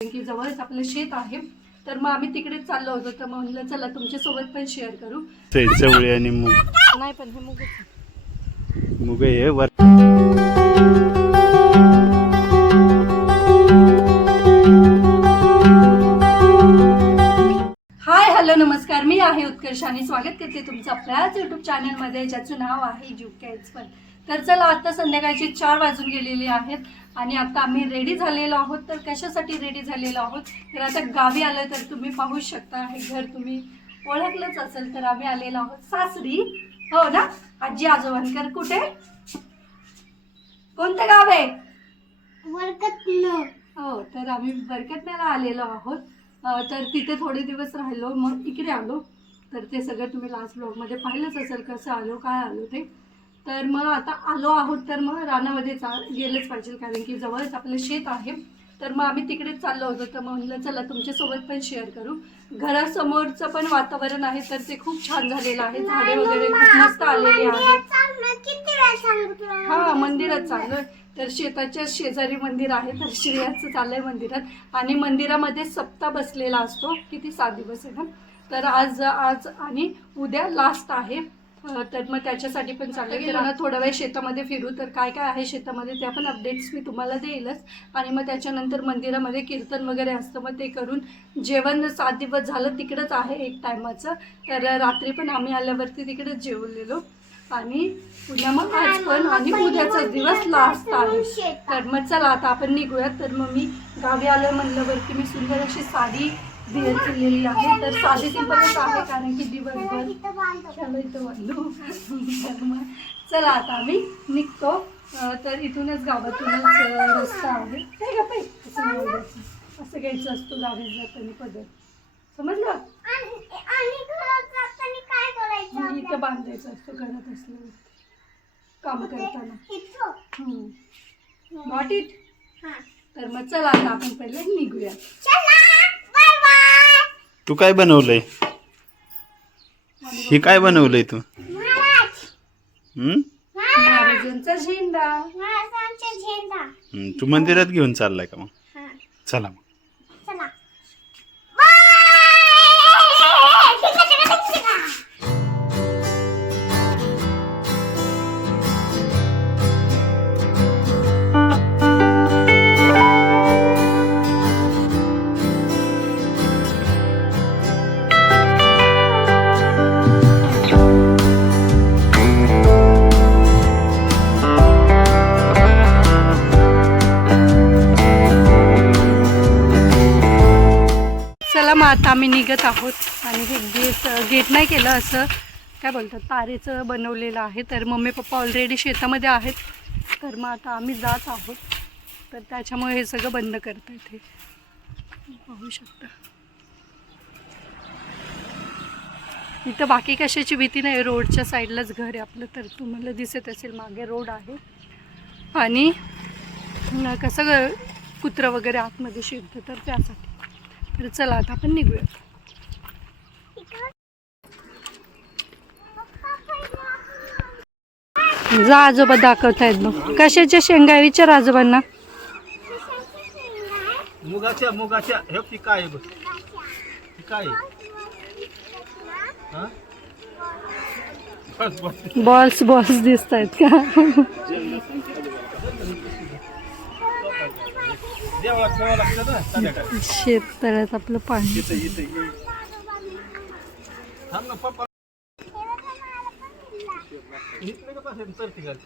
की जवळच आपलं शेत आहे, तर मग आम्ही तिकडे चाललो होतो. तर मग म्हणलं चला तुमच्या सोबत पण शेअर करू. चवळी आणि मूग नाही पण हे मूग आहे वर. हाय हॅलो नमस्कार, मी आहे उत्कर्ष आणि स्वागत करते तुमचं आपल्याच यूट्यूब चॅनलमध्ये, ज्याचं नाव आहे जुकेट्स पण. तर चला आता संध्याकाळचे 4 वाजून गेलेले आहेत आणि आता आम्ही रेडी झालेलो आहोत. तर कशासाठी रेडी झालेलो आहोत, तर आता गावी आलो. तर तुम्ही पाहू शकता हे घर तुम्ही ओळखलंच असेल. तर आम्ही आलेलो आहोत सासरी, हो ना आजी आजोबांकर. कुठे, कोणतं गाव आहे? हो, तर आम्ही बरकतण्याला आलेलो आहोत. तर तिथे थोडे दिवस राहिलो, मग इकडे आलो. तर ते सगळं तुम्ही लास्ट ब्लॉगमध्ये पाहिलंच असेल, कसं आलो काय आलो ते. तर मग आता आलो आहोत, तर मग रानामध्ये गेलंच पाहिजे, कारण की जवळच आपलं शेत आहे. तर मग आम्ही तिकडेच चाललो होतो. तर मग म्हणलं चला तुमच्यासोबत पण शेअर करू. घरासमोरचं पण वातावरण आहे, तर ते खूप छान झालेलं आहे. झाडे वगैरे खूप मस्त आलेली आहेत. हा, मंदिरात चाललोय. तर शेताच्या शेजारी मंदिर आहे, तर श्रेयाचं चाललंय मंदिरात. आणि मंदिरामध्ये सप्ताह बसलेला असतो, किती 7 दिवस आहे ना. तर आज आणि उद्या लास्ट आहे. तर मग त्याच्यासाठी पण चाललंय. तर थोडा वेळ शेतामध्ये फिरू. तर काय काय आहे शेतामध्ये त्या पण अपडेट्स मी तुम्हाला देईलच. आणि मग त्याच्यानंतर मंदिरामध्ये कीर्तन वगैरे असतं, मग ते करून जेवण 7 दिवस झालं तिकडंच आहे एक टायमाचं. तर रात्री पण आम्ही आल्यावरती तिकडेच जेवलेलो. आणि पुन्हा मग आज पण आणि उद्याचा दिवस लास्ट आहे. तर मग चला आता आपण निघूयात. तर मग मी गावी आलोय म्हणल्यावरती मी सुंदर अशी साडी वेअर केलेली आहे. तर साधी सिंपलच आहे, कारण की दिवसभर इथं बांधू. तर मग चला आता आम्ही निघतो. तर इथूनच गावातूनच रस्ता आहे. काय गं बाई, असं घ्यायचं असतो गावी जाताना पदर, समजलं? इथं बांधायचं असतो घरात असल्यावर काम करताना. Not it. तर मग चला आता आपण पहिले निघूया. तू काय बनवलंय? हे काय बनवलंय तू? महाराजांचा झेंडा. तू मंदिरात घेऊन चाललाय का? मग चला मग. चला मग आता आम्ही निघत आहोत. आणि हे गेट नाही केलं, असं काय बोलतात, तारेचं बनवलेलं आहे. तर मम्मी पप्पा ऑलरेडी शेतामध्ये आहेत. तर मग आता आम्ही जात आहोत. तर त्याच्यामुळे हे सगळं बंद करता येते, पाहू शकता. इथं बाकी कशाची भीती नाही, रोडच्या साईडलाच घर आहे आपलं. तर तुम्हाला दिसत असेल मागे रोड आहे. आणि कसं कुत्रं वगैरे आतमध्ये शिरतं, तर त्यासाठी. तर चला आता आपण निघूया. जा, आजोबा दाखवतायत बघ. कशाच्या शेंगा, विचार आजोबांना. मुगाच्या मुगाच्या हे पिका आहे बघ. पिका आहे. बॉल्स बॉल्स दिसत आहेत का? शेततळ्यात आपलं पाणी.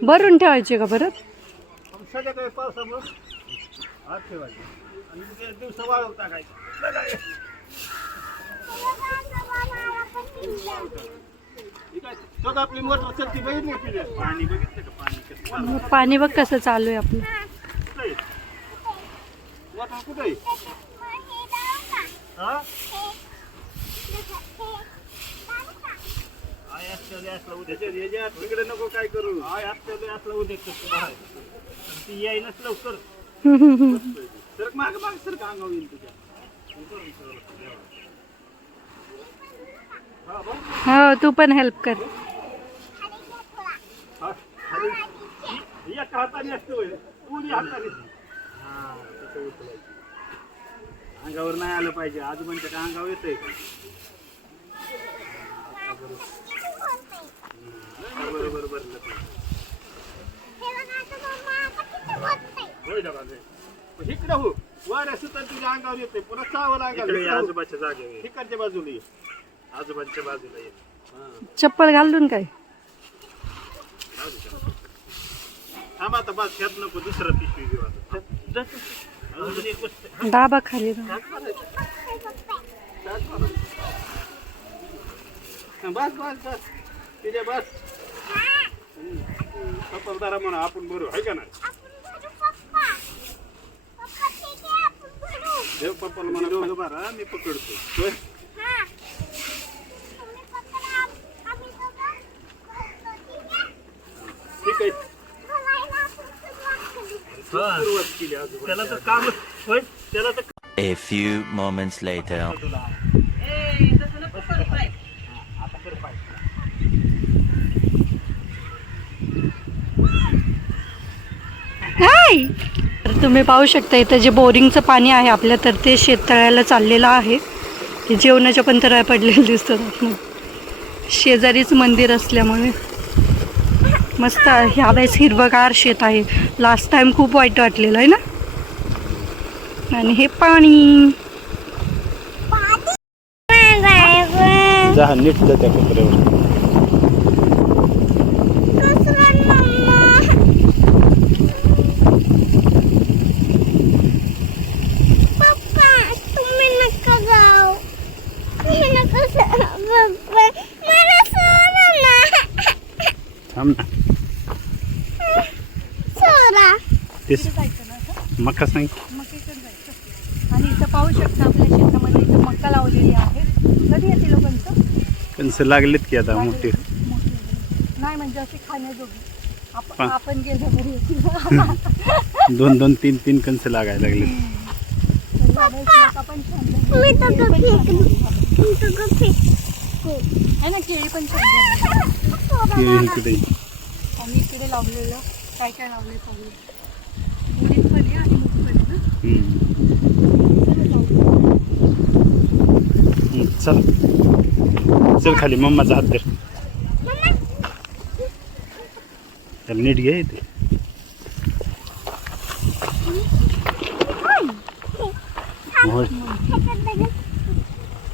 भरून ठेवायचे का परत? संध्याकाळी पावसामुळे आज ठेवायचे आणि दिवस वाळवून टाकायचं. आपली मोटर चलती बघितली, पाणी बघितलं का? पाणी पाणी बघ कसं चालू आहे आपलं. मोटर कुठे आहे? हा, तिकडे नको काय करू. असला उद्या ती येईनच लवकर. सर माग माग सर का अंगावर येईल तुझ्या. हो, तू पण हेल्प कर. हाताने असतो, हाताने. अंगावर नाही आलं पाहिजे. आजोबांच्या काय अंगावर येतंय का? बरोबर बरं होय दादा. इकडे हो वाऱ्या सुद्धा तुझ्या अंगावर येते. पुन्हा चावल अंगावर आजोबाच्या जागेवर इकडच्या बाजूला ये. आजोबांच्या बाजूला ये. चप्पल घालून काय थांब आता बस ह्यात नको दुसरं पिशवी घेऊ आता. अजून एक वस्तू. दाबा खाली बस बस बस तिथे बस. पप्पादारा म्हणा आपण बरोबर आहे का नाही. देव पप्पाला म्हणा दोघं बारा मी पकडतो. होय ठीक आहे. सुरुवात केली आजोबा. त्याला तर काम होय. त्याला तर A few moments later. आता कर पाय. तर तुम्ही पाहू शकता इथं जे बोरिंगचं पाणी आहे आपल्या तर ते शेततळ्याला चाललेलं आहे. ते जेवणाच्या पण तळ्या पडलेले दिसतात. शेजारीच मंदिर असल्यामुळे मस्त ह्यावेळेस हिरवगार शेत आहे. लास्ट टाइम खूप वाईट वाटलेलं आहे ना. आणि हे पाणी जा नीट जा त्या कुत्र्यावर. थांब ना. तेच मका सांग. मक्याकडे जायचं. आणि इथं पाहू शकता आपल्या शेतामध्ये इथं मका लावलेली आहे. कधी येते लोकांचं कणसं लागलेत की आता मोठी. नाही म्हणजे अशी खाण्याजोगी हा. आपण गेलं बरी होती. 2-2, 3-3 कणसं लागायला लागले. मका पण छान आहे ना. केळी पण छान इकडे आम्ही इकडे लावलेलं काय काय लावले पाहूया. उडीद पण आहे आणि मूग पण आहे ना. चल चल खाली. मम्माचा हात धर. त्याला नीट घे. ते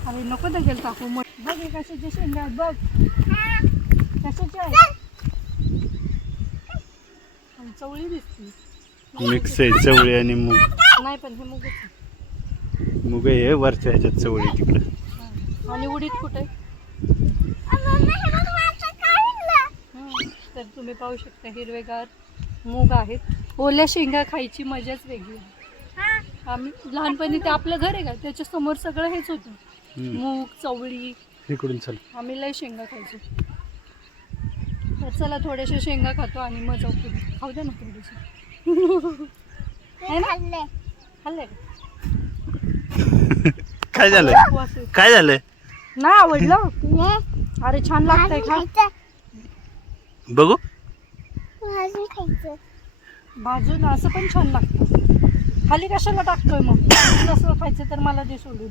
अरे नको ना गेल टाकू. बघ हे कशाचे शेंगा आहेत बघ. कशाचे आहे. चवळी दिसते. मिक्स आहे चवळी आणि मूग. नाही पण हे मुगच आहे. मूग आहे वरच्या ह्याच्यात चवळी तिकडे. आणि उडीद कुठे. तर तुम्ही पाहू शकता हिरवेगार मूग आहेत. ओल्या शेंगा खायची मजाच वेगळी आहे. आम्ही लहानपणी ते आपलं घर आहे का त्याच्या समोर सगळं हेच होतं. मूग चवळी. इकडून चल. आम्ही लय शेंगा खायचो. तर चला थोड्याशा शेंगा खातो आणि मग जाऊ पुढे. खाऊ द्या ना थोडीशी. खाल्ले काय झालं. काय झालं. नाही आवडलं. अरे छान लागतंय खा. बघू भाजून असं पण छान लागतं. खाली कशाला टाकतोय मग. कसं खायचं तर मला दे सोडून.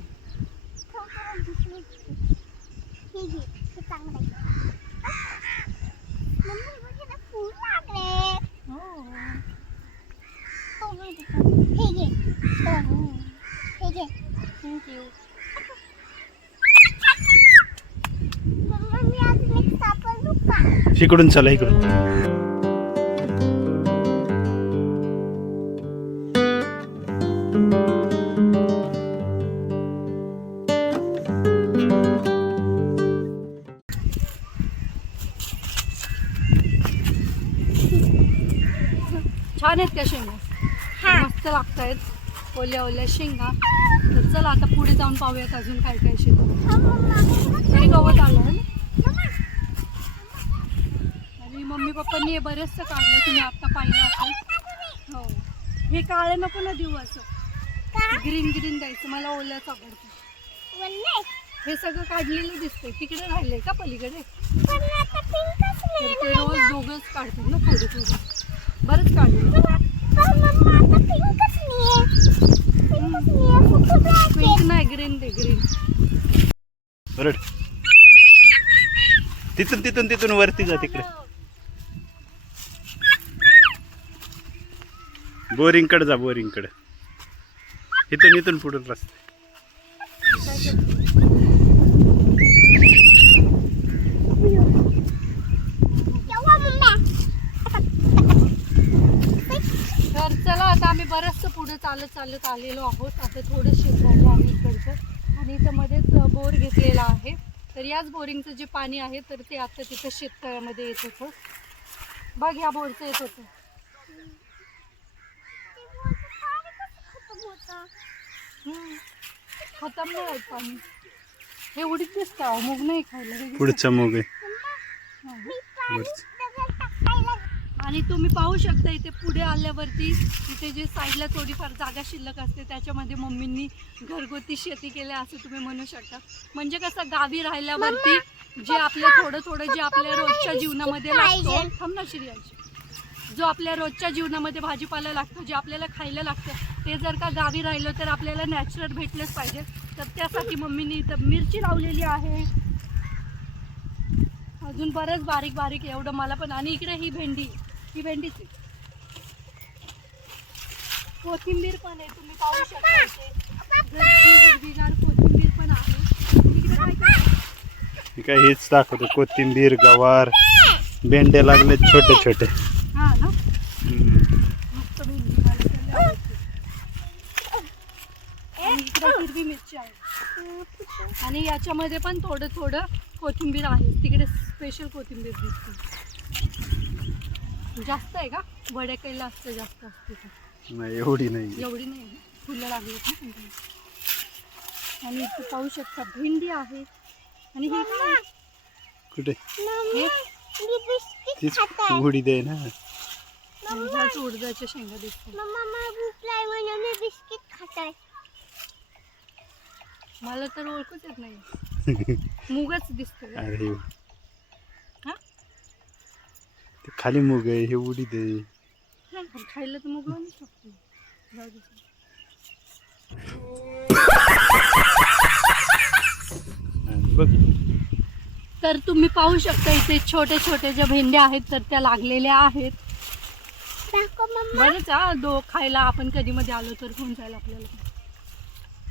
थँक्यू. इकडून चला. इकडून छान आहेत त्या शेंगा. मस्त लागत आहेत. ओल्या ओल्या शेंगा. तर चला आता पुढे जाऊन पाहूयात अजून काय काय शेतात. तरी गवत आलं आहे ना. आणि मम्मी पप्पांनी हे बरेचसं काढलं. तुम्ही आता पाहिलं असेल. हो हे काळे नको ना देऊ. असं ग्रीन ग्रीन द्यायचं. मला ओल्याच आवडतं. हे सगळं काढलेलं दिसतंय. तिकडे राहिलंय का पलीकडे. तर ते रोज दोघंच काढतात ना थोडे थोडे. बरंच काढलं. ग्रीन दे ग्रीन. रड. तिथून वरती जा तिकडे. बोरिंग कडे जा, बोरिंग कडे. इथून पुढून रस्ता. तर चला आता आम्ही बरंचसं पुढे चालत आलेलो आहोत. आता थोडं शेत राहिलं आहे इकडचं आणि इथं मध्येच बोर घेतलेला आहे. तर याच बोरिंगचं जे पाणी आहे तर ते आता तिथं शेततळ्यामध्ये येत होतं. बघ ह्या बोरचं येत होतं. खतम नाही होत पाणी. हे उडीत दिसतं, मूग नाही खायला. पुढचा मूग आहे. आणि तुम्ही पाहू शकता इथे पुढे आल्यावरती इथे जे साईडला थोडीफार जागा शिल्लक असते त्याच्यामध्ये मम्मींनी घरगुती शेती केली असं तुम्ही म्हणू शकता. म्हणजे कसं गावी राहिल्यावरती जे आपलं थोडं जे आपल्या रोजच्या जीवनामध्ये लागतो, थांब ना श्रीयांश, जो आपल्या रोजच्या जीवनामध्ये भाजीपाला लागतो, जे आपल्याला खायला लागतं ते जर का गावी राहिलं तर आपल्याला नॅचरल भेटलंच पाहिजे. तर त्यासाठी मम्मीने इथं मिरची लावलेली आहे, अजून बरंच बारीक एवढं मला पण. आणि इकडे ही भेंडीच आहे. कोथिंबीर पण आहे, तुम्ही पाहू शकता इथे हिरवीगार कोथिंबीर पण आहे. इकडे काय काय हेच दाखवतो, कोथिंबीर, गवार, भेंड्या लागले छोटे. हा ना, मस्त भेंडी मला आणि इकडे हिरवी मिरची आहे आणि याच्यामध्ये पण थोडं कोथिंबीर आहे. तिकडे स्पेशल कोथिंबीर दिसते. जास्त आहे का? वड्या केला असतं जास्त असते का? नाही, एवढी नाही. फुलं लागली ना. आणि इथे पाहू शकता भेंडी आहे. आणि हे काय कुठे हे तीच उडी दे ना. ह्याच उडदाच्या शेंगा दिसतात. मला तर ओळखूच येत नाही. मुगच दिसतो. अरे हा ते खाली मूग आहे, हे उडी दे. खायला तर मुग नाही शकतो. बघ. तर तुम्ही पाहू शकता इथे छोटे ज्या भेंड्या आहेत तर त्या लागलेल्या आहेत. बरेच खायला आपण कधी मध्ये आलो तर घेऊन जायला आपल्याला.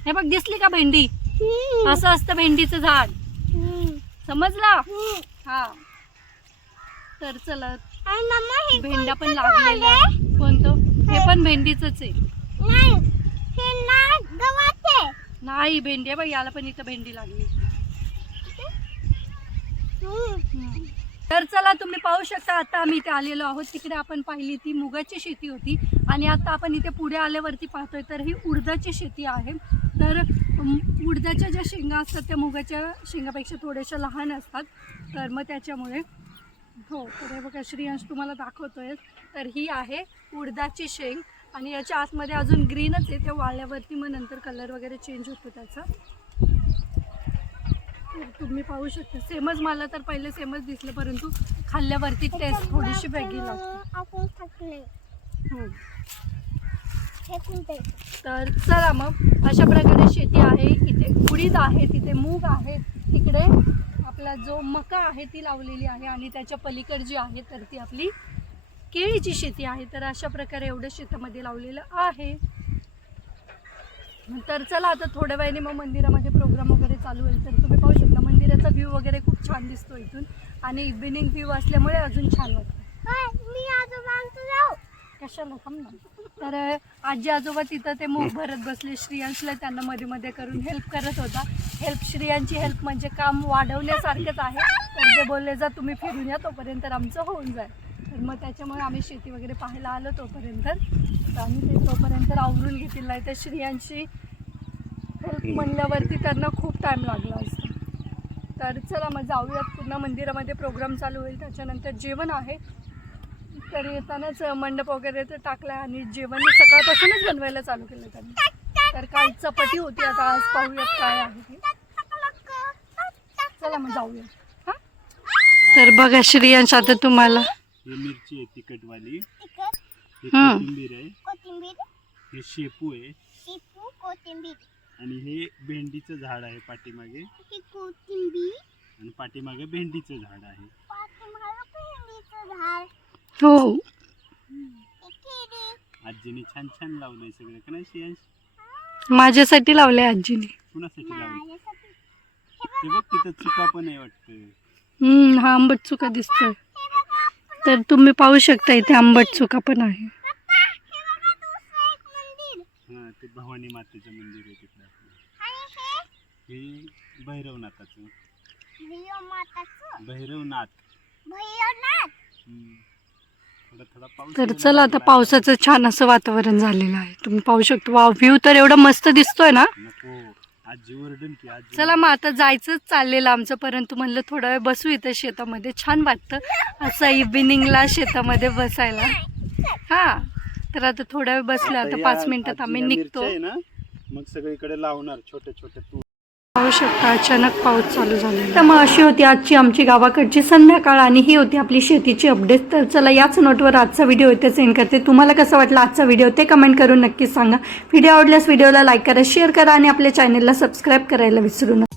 हे बघ, दिसली का भेंडी? असं असतं भेंडीचं झाड, समजला? हा. तर चला, भेंड्या पण लागलेल्या. कोणतं? हे पण भेंडीचंच आहे. नाही, भेंडी आहे बघ, याला पण इथं भेंडी लागली. तर चला, तुम्ही पाहू शकता आता आम्ही इथे आलेलो आहोत. तिकडे आपण पाहिली ती मुगाची शेती होती आणि आता आपण इथे पुढे आल्यावरती पाहतोय तर ही उडदाची शेती आहे. तर उडदाच्या ज्या शेंगा असतात त्या मुगाच्या शेंगापेक्षा थोड्याशा लहान असतात. तर मग त्याच्यामुळे हो. तर हे बघा, श्रीयांश तुम्हाला दाखवतोय. तर ही आहे उडदाची शेंग आणि याच्या आतमध्ये अजून ग्रीनच आहे. ते वाळल्यावरती मग नंतर कलर वगैरे चेंज होतो त्याचा. तुम्ही पाहू शकता, सेमच. मला तर पहिले सेमच दिसलं, परंतु खाल्ल्यावरती टेस्ट थोडीशी वेगळी लागते. तर चला मग, अशा प्रकारे शेती आहे. इथे उडीद आहे, तिथे मूग आहे, तिकडे आपला जो मका आहे ती लावलेली आहे आणि त्याच्या पलीकडे जी आहे तर ती आपली केळीची शेती आहे. तर अशा प्रकारे एवढं शेतामध्ये लावलेलं आहे. तर चला, आता थोड्या वेळाने मग मंदिरामध्ये प्रोग्राम वगैरे चालू होईल. तर तुम्ही पाहू शकता मंदिराचा व्ह्यू वगैरे खूप छान दिसतो इथून आणि इव्हिनिंग व्ह्यू असल्यामुळे अजून छान वाटतं. कशाला, थांब ना. तर आजी आजोबा तिथं ते मूग भरत बसले. श्रियांशला त्यांना मध्ये मध्ये करून हेल्प करत होता. श्रियांची हेल्प म्हणजे काम वाढवण्यासारखंच आहे. तर ते बोलले, जा तुम्ही फिरून या, तोपर्यंत आमचं होऊन जाईल. तर मग त्याच्यामुळे आम्ही शेती वगैरे पाहायला आलो तोपर्यंत. आणि ते तोपर्यंत आवरून घेतील. नाही तर श्रियांशी हेल्प म्हणल्यावरती त्यांना खूप टाईम लागला असतो. तर चला मग जाऊयात. पुन्हा मंदिरामध्ये प्रोग्राम चालू होईल, त्याच्यानंतर जेवण आहे. तर येतानाच मंडप वगैरे तर टाकला आणि जेवण सकाळपासूनच बनवायला चालू केलं त्यांनी. तर काल चपाती होती, आता आज पाहूयात काय आहे ते. चला मग जाऊया. हां, तर बघा श्रियांश, आता तुम्हाला ही मिरची आहे तिखटवाली, ही कोथिंबीर आहे, हे शेपू आहे, आणि हे भेंडीचं झाड आहे पाठीमागे, ही कोथिंबीर, आणि पाठीमागे भेंडीचं झाड आहे. पाठीमागं भेंडीचं झाड, हो ही केळी, आजीने छान छान लावलंय सगळं का नाही श्रेयांश? माझ्यासाठी लावले आजीने. कुणासाठी लावलं? माझ्यासाठी. ते बघ तिथं चुका पण आहे वाटतं. हा आंबट चुका दिसतोय. तर तुम्ही पाहू शकता इथे आंबट चुका पण आहे. पप्पा, हे बघा दुसरं एक मंदिर. हा ते भवानी मातेचं मंदिर आहे तिकडे आपलं. आणि हे भैरवनाथाचं. माताचं भैरवनाथ. भैरवनाथ. हम्म. थोडा थोडा पाऊस तर यायला चला आता लागला. पावसाचं छान असं वातावरण झालेलं आहे. तुम्ही पाहू शकता. वा व्ह्यू तर एवढा मस्त दिसतोय ना. नको आजी ओरडन की आजी. चला मग आता जायचंच चाललेलं आमचं, परंतु म्हणलं थोडा वेळ बसू इथं शेतामध्ये. छान वाटतं असं इव्हिनिंगला शेतामध्ये बसायला. हा तर आता थोडा वेळ बसलं. आता 5 मिनिटात आम्ही आजीला निघतो. मिरच्या आहे ना, मग सगळीकडे लावणार छोटे छोटे तूर. पाहू शकता अचानक पाऊस चालू झाला. तर मग अशी होती आजची आमची गावाकडची संध्याकाळ आणि ही होती आपली शेतीची अपडेट. तर चला याच नोटवर आजचा व्हिडिओ इथे सेंड करते. तुम्हाला कसं वाटलं आजचा व्हिडिओ ते कमेंट करून नक्कीच सांगा. व्हिडिओ आवडल्यास व्हिडिओला लाईक करा, शेअर करा आणि आपल्या चॅनलला सबस्क्राईब करायला विसरू नका.